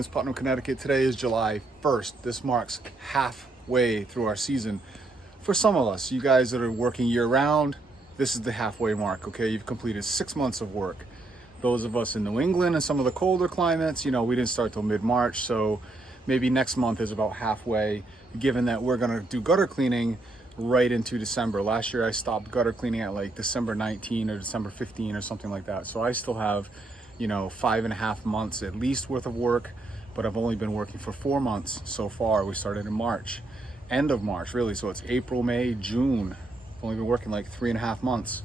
Providence, Putnam, Connecticut. Today is July 1st. This marks halfway through our season. For some of us, you guys that are working year-round, this is the halfway mark, okay? You've completed 6 months of work. Those of us in New England and some of the colder climates, you know, we didn't start till mid-March, so maybe next month is about halfway, given that we're gonna do gutter cleaning right into December. Last year I stopped gutter cleaning at like December 19 or December 15 or something like that. So I still have, you know, 5.5 months at least worth of work, but I've only been working for 4 months so far. We started in March, end of March really. So it's April, May, June. I've only been working like 3.5 months.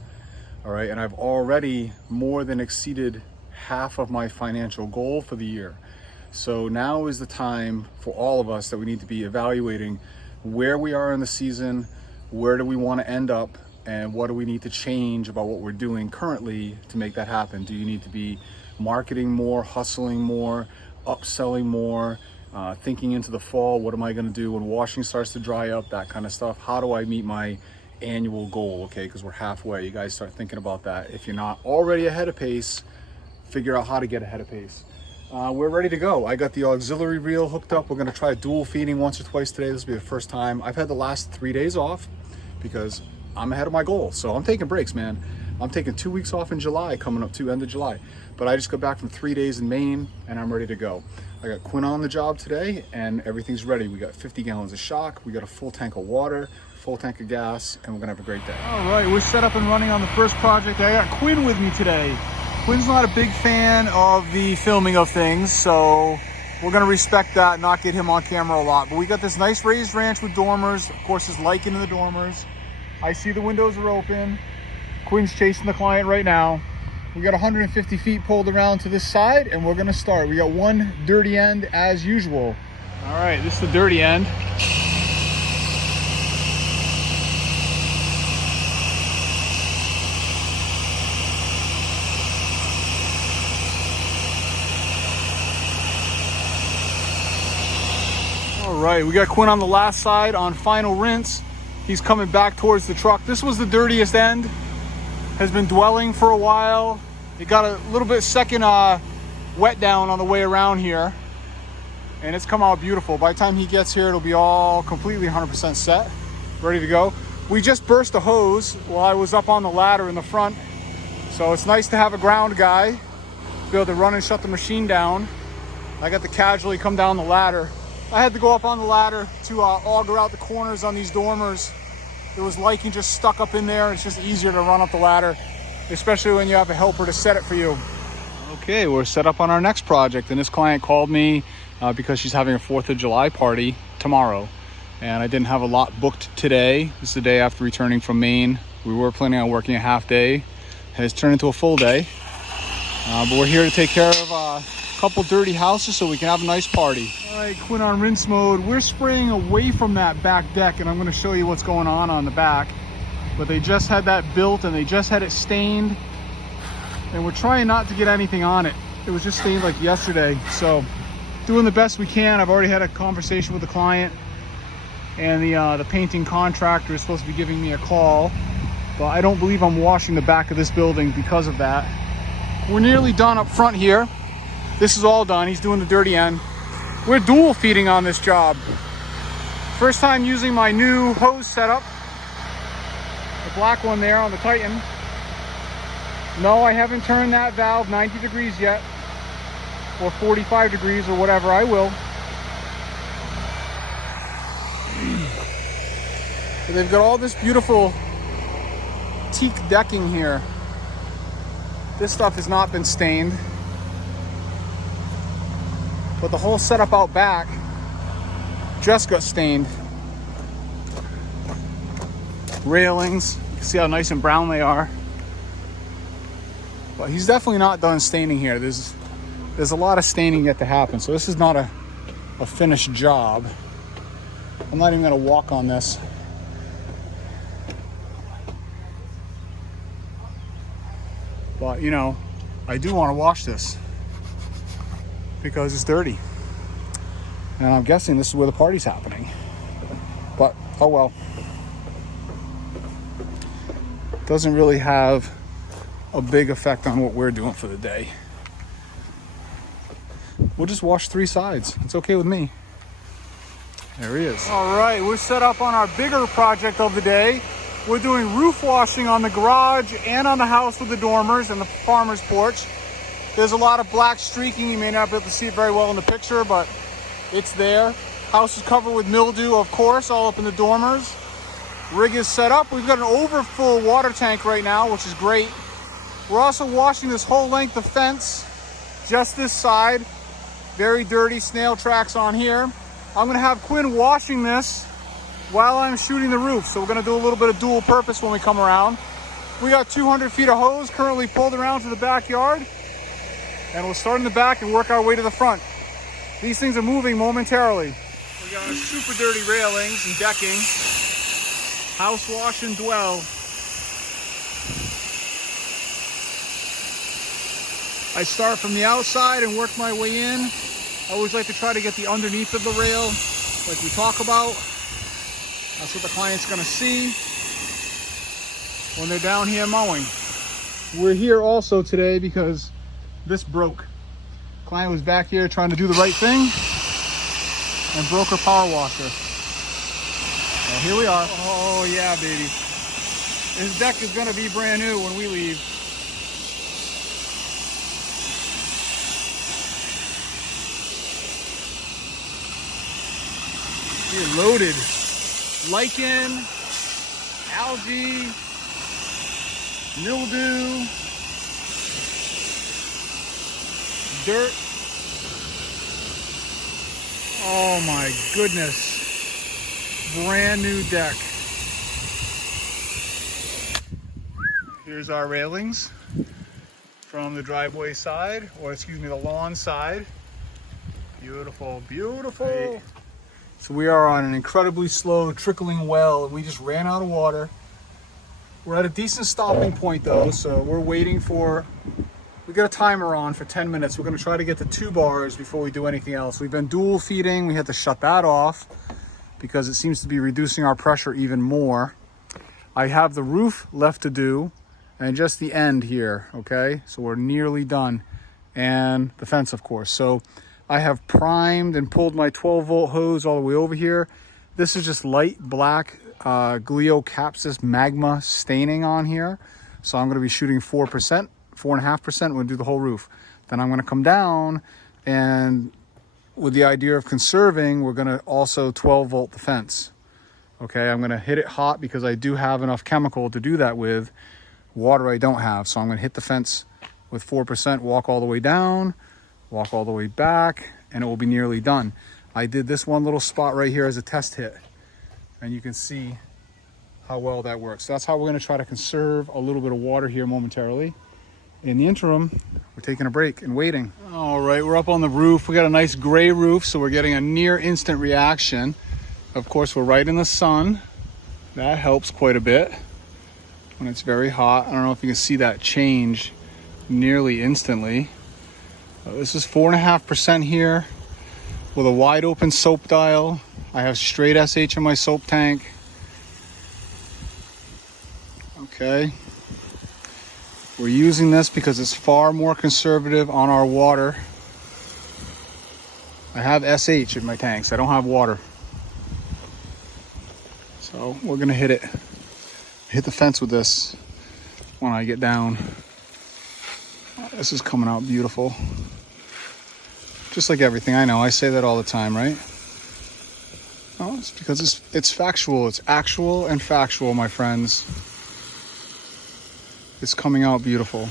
All right, and I've already more than exceeded half of my financial goal for the year. So now is the time for all of us that we need to be evaluating where we are in the season, where do we want to end up, and what do we need to change about what we're doing currently to make that happen. Do you need to be marketing more, hustling more, upselling more, thinking into the fall, what am I going to do when washing starts to dry up, that kind of stuff? How do I meet my annual goal, okay? Because we're halfway. You guys start thinking about that. If you're not already ahead of pace, figure out how to get ahead of pace. We're ready to go. I got the auxiliary reel hooked up. We're going to try dual feeding once or twice today. This will be the first time. I've had the last 3 days off because I'm ahead of my goal. So I'm taking breaks, man. I'm taking 2 weeks off in July, coming up to end of July. But I just got back from 3 days in Maine and I'm ready to go. I got Quinn on the job today and everything's ready. We got 50 gallons of shock. We got a full tank of water, full tank of gas, and we're gonna have a great day. All right, we're set up and running on the first project. I got Quinn with me today. Quinn's not a big fan of the filming of things, so we're gonna respect that, not get him on camera a lot. But we got this nice raised ranch with dormers. Of course, there's lichen in the dormers. I see the windows are open. Quinn's chasing the client right now. We got 150 feet pulled around to this side, and we're gonna start. We got one dirty end as usual. All right, this is the dirty end. All right, we got Quinn on the last side on final rinse. He's coming back towards the truck. This was the dirtiest end. Has been dwelling for a while. It got a little bit second wet down on the way around here, and it's come out beautiful. By the time he gets here, it'll be all completely 100% set, ready to go. We just burst a hose while I was up on the ladder in the front, so it's nice to have a ground guy to be able to run and shut the machine down. I got to casually come down the ladder. I had to go up on the ladder to auger out the corners on these dormers. There was lichen just stuck up in there. It's just easier to run up the ladder, especially when you have a helper to set it for you. Okay, we're set up on our next project, and this client called me because she's having a 4th of July party tomorrow, and I didn't have a lot booked today. This is the day after returning from Maine. We were planning on working a half day. It has turned into a full day, but we're here to take care of a couple dirty houses so we can have a nice party. All right, Quinn on rinse mode. We're spraying away from that back deck, and I'm going to show you what's going on the back. But they just had that built and they just had it stained, and we're trying not to get anything on it. It was just stained like yesterday, so doing the best we can. I've already had a conversation with the client, and the painting contractor is supposed to be giving me a call, but I don't believe I'm washing the back of this building because of that. We're nearly done up front here. This is all done. He's doing the dirty end. We're dual feeding on this job. First time using my new hose setup. The black one there on the Titan. No, I haven't turned that valve 90 degrees yet, or 45 degrees or whatever. I will. So they've got all this beautiful teak decking here. This stuff has not been stained, but the whole setup out back just got stained. Railings, you can see how nice and brown they are. But he's definitely not done staining here. There's a lot of staining yet to happen, so this is not a finished job. I'm not even gonna walk on this. But you know, I do want to wash this because it's dirty, and I'm guessing this is where the party's happening. But oh well. Doesn't really have a big effect on what we're doing for the day. we'll just wash 3 sides. It's okay with me. There he is. All right, we're set up on our bigger project of the day. We're doing roof washing on the garage and on the house with the dormers and the farmer's porch. There's a lot of black streaking. You may not be able to see it very well in the picture, but it's there. House is covered with mildew, of course, all up in the dormers. Rig is set up. We've got an overfull water tank right now, which is great. We're also washing this whole length of fence, just this side. Very dirty, snail tracks on here. I'm gonna have Quinn washing this while I'm shooting the roof. So we're gonna do a little bit of dual purpose when we come around. We got 200 feet of hose currently pulled around to the backyard. And we'll start in the back and work our way to the front. These things are moving momentarily. We got super dirty railings and decking. House wash and dwell. I start from the outside and work my way in. I always like to try to get the underneath of the rail, like we talk about. That's what the client's gonna see when they're down here mowing. We're here also today because this broke. Client was back here trying to do the right thing and broke her power washer. Well, here we are. Oh yeah, baby. This deck is gonna be brand new when we leave. You're loaded. Lichen, algae, mildew, dirt. Oh my goodness. Brand new deck. Here's our railings from the driveway side, or excuse me, the lawn side. Beautiful, beautiful. Hey. So we are on an incredibly slow trickling well. We just ran out of water. We're at a decent stopping point though, so we're waiting for, we got a timer on for 10 minutes. We're gonna try to get to 2 bars before we do anything else. We've been dual feeding. We had to shut that off because it seems to be reducing our pressure even more. I have the roof left to do and just the end here, okay? So we're nearly done. And the fence, of course. So I have primed and pulled my 12-volt hose all the way over here. This is just light black Gleocapsis magma staining on here. So I'm gonna be shooting 4%, 4.5%, we'll do the whole roof. Then I'm gonna come down and with the idea of conserving, we're gonna also 12-volt the fence. Okay, I'm gonna hit it hot because I do have enough chemical to do that with. Water I don't have, so I'm gonna hit the fence with 4%, walk all the way down, walk all the way back, and it will be nearly done. I did this one little spot right here as a test hit, and you can see how well that works. So that's how we're gonna try to conserve a little bit of water here momentarily. In the interim, we're taking a break and waiting. All right, we're up on the roof. We got a nice gray roof, so we're getting a near instant reaction. Of course, we're right in the sun. That helps quite a bit when it's very hot. I don't know if you can see that change nearly instantly. This is 4.5% here with a wide open soap dial. I have straight SH in my soap tank. Okay. We're using this because it's far more conservative on our water. I have SH in my tanks. I don't have water. So we're gonna hit the fence with this when I get down. This is coming out beautiful. Just like everything, I know, I say that all the time, right? No, it's because it's factual. It's actual and factual, my friends. It's coming out beautiful.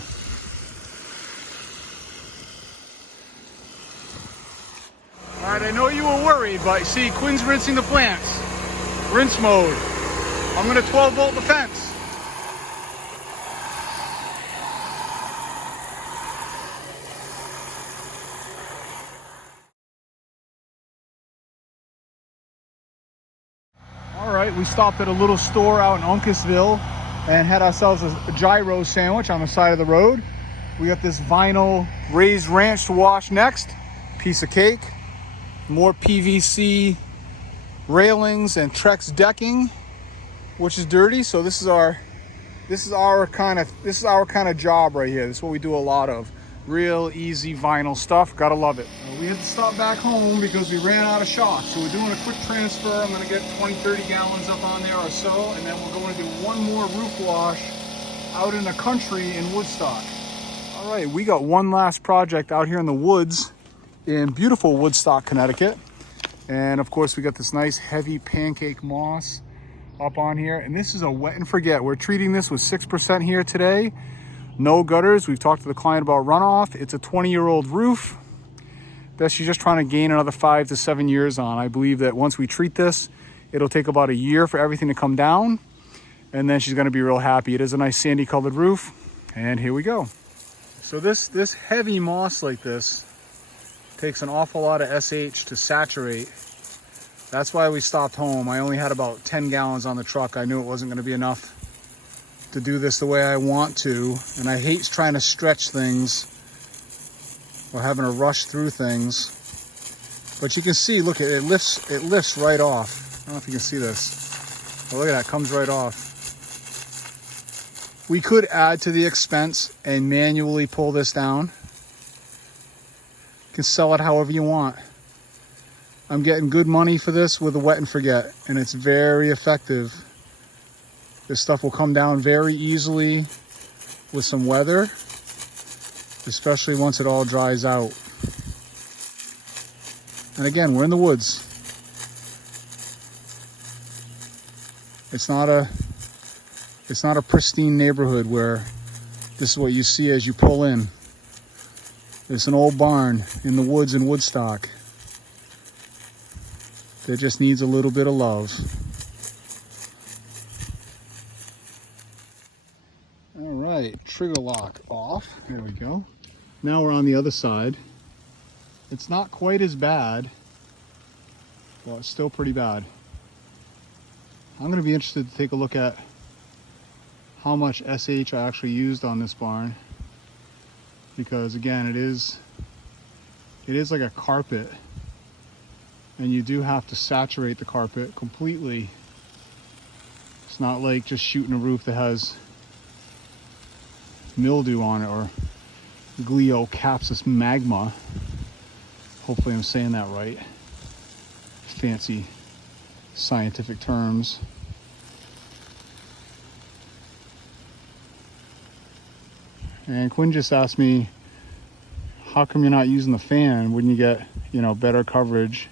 All right, I know you were worried, but see, Quinn's rinsing the plants. Rinse mode. I'm gonna 12-volt the fence. All right, we stopped at a little store out in Uncasville and had ourselves a gyro sandwich on the side of the road. We got this vinyl raised ranch to wash next. Piece of cake. More PVC railings and Trex decking, which is dirty. So this is our kind of job right here. This is what we do a lot of. Real easy vinyl stuff, gotta love it. We had to stop back home because we ran out of shock. So we're doing a quick transfer. I'm gonna get 20, 30 gallons up on there or so, and then we're going to do one more roof wash out in the country in Woodstock. All right, we got one last project out here in the woods in beautiful Woodstock, Connecticut. And of course we got this nice heavy pancake moss up on here. And this is a wet and forget. We're treating this with 6% here today. No gutters. We've talked to the client about runoff. It's a 20-year-old roof that she's just trying to gain another 5 to 7 years on. I believe that once we treat this, it'll take about a year for everything to come down, and then she's going to be real happy. It is a nice sandy colored roof, and here we go. So this heavy moss like this takes an awful lot of SH to saturate. That's why we stopped home. I only had about 10 gallons on the truck. I knew it wasn't going to be enough to do this the way I want to, and I hate trying to stretch things or having to rush through things. But you can see, look, it lifts right off. I don't know if you can see this. Oh, look at that, comes right off. We could add to the expense and manually pull this down. You can sell it however you want. I'm getting good money for this with a wet and forget, and it's very effective. This stuff will come down very easily with some weather, especially once it all dries out. And again, we're in the woods. It's not a pristine neighborhood where this is what you see as you pull in. It's an old barn in the woods in Woodstock that just needs a little bit of love. All right, trigger lock off. There we go. Now we're on the other side. It's not quite as bad. Well, it's still pretty bad. I'm going to be interested to take a look at how much SH I actually used on this barn, because again, it is like a carpet, and you do have to saturate the carpet completely. It's not like just shooting a roof that has mildew on it or Gleocapsis magma. Hopefully I'm saying that right. Fancy scientific terms. And Quinn just asked me, how come you're not using the fan? Wouldn't you get, better coverage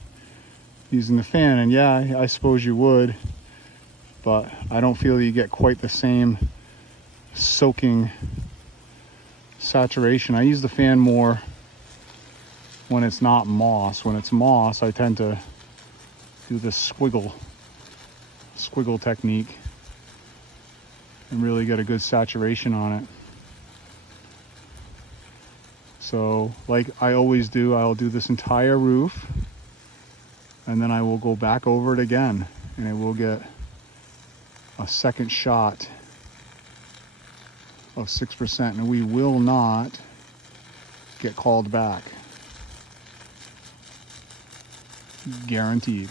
using the fan? And yeah, I suppose you would, but I don't feel you get quite the same soaking saturation. I use the fan more when it's not moss. When it's moss, I tend to do this squiggle technique and really get a good saturation on it. So like I always do, I'll do this entire roof, and then I will go back over it again, and it will get a second shot of 6%, and we will not get called back. Guaranteed.